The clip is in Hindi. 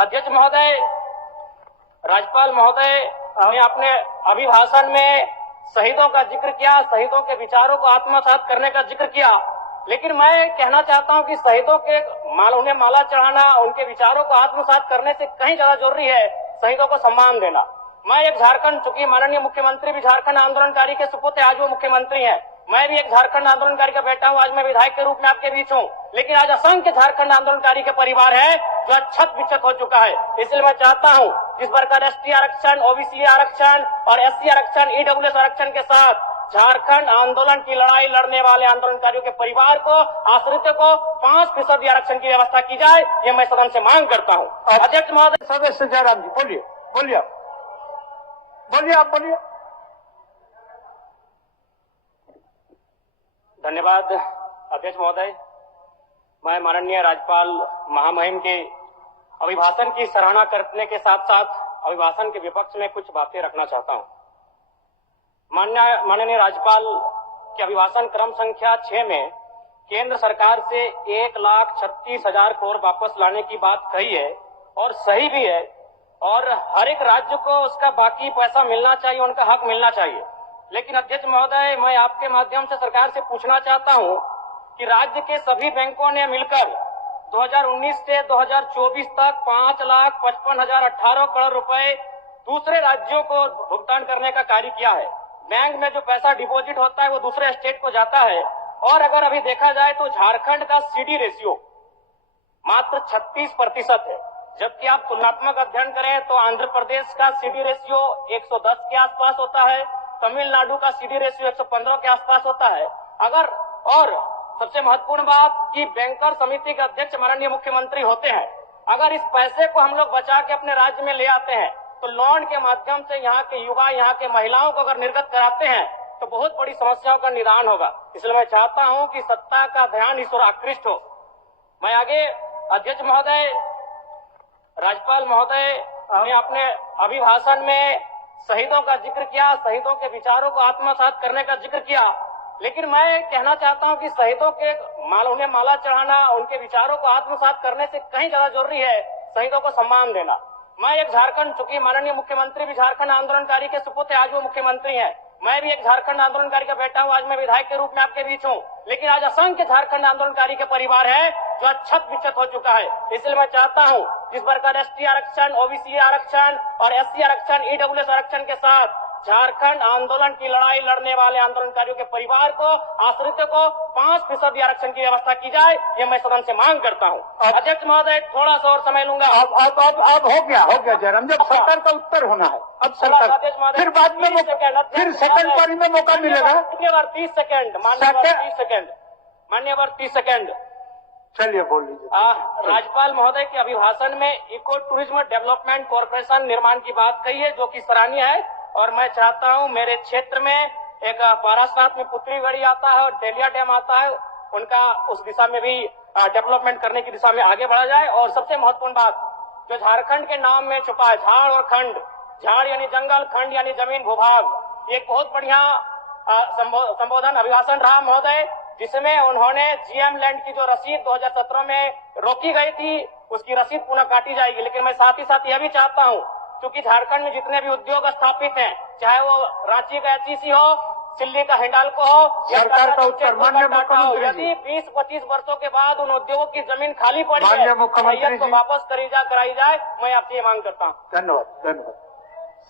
अध्यक्ष महोदय, राज्यपाल महोदय ने अपने अभिभाषण में शहीदों का जिक्र किया, शहीदों के विचारों को आत्मसात करने का जिक्र किया, लेकिन मैं कहना चाहता हूं कि शहीदों के उन्हें माला चढ़ाना, उनके विचारों को आत्मसात करने से कहीं ज्यादा जरूरी है शहीदों को सम्मान देना। मैं एक झारखंड, चूंकि माननीय मुख्यमंत्री भी झारखंड आंदोलनकारी के सुपुत्र, आज वो मुख्यमंत्री हैं, मैं भी एक झारखंड आंदोलनकारी का बेटा हूं, आज मैं विधायक के रूप में आपके बीच हूं, लेकिन आज असंख्य झारखंड आंदोलनकारी के परिवार है जो आज छत विक्षत हो चुका है। इसलिए मैं चाहता हूं जिस प्रकार एसटी आरक्षण, ओबीसी आरक्षण और एससी आरक्षण, ईडब्ल्यूएस आरक्षण के साथ झारखंड आंदोलन की लड़ाई लड़ने वाले आंदोलनकारियों के परिवार को, आश्रितों को 5% आरक्षण की व्यवस्था की जाए, ये मैं सदन से मांग करता हूं। अध्यक्ष महोदय। सदस्य जयराम जी बोलिए, बोलिए आप बोलिए। धन्यवाद अध्यक्ष महोदय। मैं माननीय राज्यपाल महामहिम के अभिभाषण की सराहना करने के साथ साथ अभिभाषण के विपक्ष में कुछ बातें रखना चाहता हूं। माननीय राज्यपाल के अभिभाषण क्रम संख्या 6 में केंद्र सरकार से 1,36,000 करोड़ वापस लाने की बात कही है और सही भी है, और हर एक राज्य को उसका बाकी पैसा मिलना चाहिए, उनका हक मिलना चाहिए। लेकिन अध्यक्ष महोदय, मैं आपके माध्यम से सरकार से पूछना चाहता हूं कि राज्य के सभी बैंकों ने मिलकर 2019 से 2024 तक 5,55,018 करोड़ रुपए दूसरे राज्यों को भुगतान करने का कार्य किया है। बैंक में जो पैसा डिपॉजिट होता है वो दूसरे स्टेट को जाता है, और अगर अभी देखा जाए तो झारखंड का सीडी रेशियो मात्र 36% है, जबकि आप तुलनात्मक अध्ययन करें तो आंध्र प्रदेश का सीडी रेशियो 110 के आसपास होता है, तमिलनाडु का सीडी रेशियो 115 के आसपास होता है। और सबसे महत्वपूर्ण बात कि बैंकर समिति के अध्यक्ष माननीय मुख्यमंत्री होते हैं। अगर इस पैसे को हम लोग बचा के अपने राज्य में ले आते हैं तो लोन के माध्यम से यहाँ के युवा, यहाँ के महिलाओं को अगर निर्गत कराते हैं तो बहुत बड़ी समस्याओं का निदान होगा। इसलिए मैं चाहता हूं कि सत्ता का ध्यान इस ओर आकृष्ट हो। मैं आगे अध्यक्ष महोदय, राज्यपाल महोदय ने अपने अभिभाषण में शहीदों का जिक्र किया, शहीदों के विचारों को आत्मसात करने का जिक्र किया, लेकिन मैं कहना चाहता हूं कि शहीदों के उन्हें माला चढ़ाना, उनके विचारों को आत्मसात करने से कहीं ज्यादा जरूरी है शहीदों को सम्मान देना। मैं एक झारखंड, चूंकि माननीय मुख्यमंत्री भी झारखंड आंदोलनकारी के सुपुत्र, आज वो मुख्यमंत्री हैं, मैं भी एक झारखंड आंदोलनकारी का बेटा हूं, आज मैं विधायक के रूप में आपके बीच हूं, लेकिन आज असंख्य झारखंड आंदोलनकारी के परिवार है जो आज छत विक्षत हो चुका है। इसलिए मैं चाहता हूं जिस प्रकार एसटी आरक्षण, ओबीसी आरक्षण और एससी आरक्षण, ईडब्ल्यूएस आरक्षण के साथ झारखंड आंदोलन की लड़ाई लड़ने वाले आंदोलनकारियों के परिवार को, आश्रितों को 5% आरक्षण की व्यवस्था की जाए, ये मैं सदन से मांग करता हूं। अध्यक्ष महोदय, थोड़ा सा और समय लूंगा। अब हो गया जयराम, जब सरकार का उत्तर होना है अब सरकार, फिर बाद में फिर सेकंड पारी में मौका मिलेगा। मान्यवर 30 सेकंड, मान्यवर 30 सेकंड। चलिए बोल लीजिए। राज्यपाल महोदय के अभिभाषण में इको टूरिज्म डेवलपमेंट कॉर्पोरेशन निर्माण की बात कही है, जो कि सराहनीय है, और मैं चाहता हूं मेरे क्षेत्र में एक पारासात में पुत्रीगढ़ी आता है और डेलिया डैम आता है, उनका उस दिशा में भी डेवलपमेंट करने की दिशा में आगे बढ़ा जाए। और सबसे महत्वपूर्ण बात जो झारखंड के नाम में छुपा है, झाड़ और खंड, झाड़ यानी जंगल, खंड यानी जमीन भूभाग, एक बहुत बढ़िया संबोधन अभिभाषण रहा महोदय, जिसमें उन्होंने जीएम लैंड की जो रसीद 2017 में रोकी गई थी उसकी रसीद पुनः काटी जाएगी। लेकिन मैं साथ ही साथ यह भी चाहता हूं, क्योंकि झारखंड में जितने भी उद्योग स्थापित हैं, चाहे वो रांची का एचईसी हो, दिल्ली का हिंडाल्को हो, सरकार का उत्तर माननीय मुख्यमंत्री, यदि 20-25 वर्षों के बाद उन उद्योगों की जमीन खाली पड़ी है, माननीय मुख्यमंत्री को वापस कराई जाए, मैं आपसे ये मांग करता हूँ। धन्यवाद।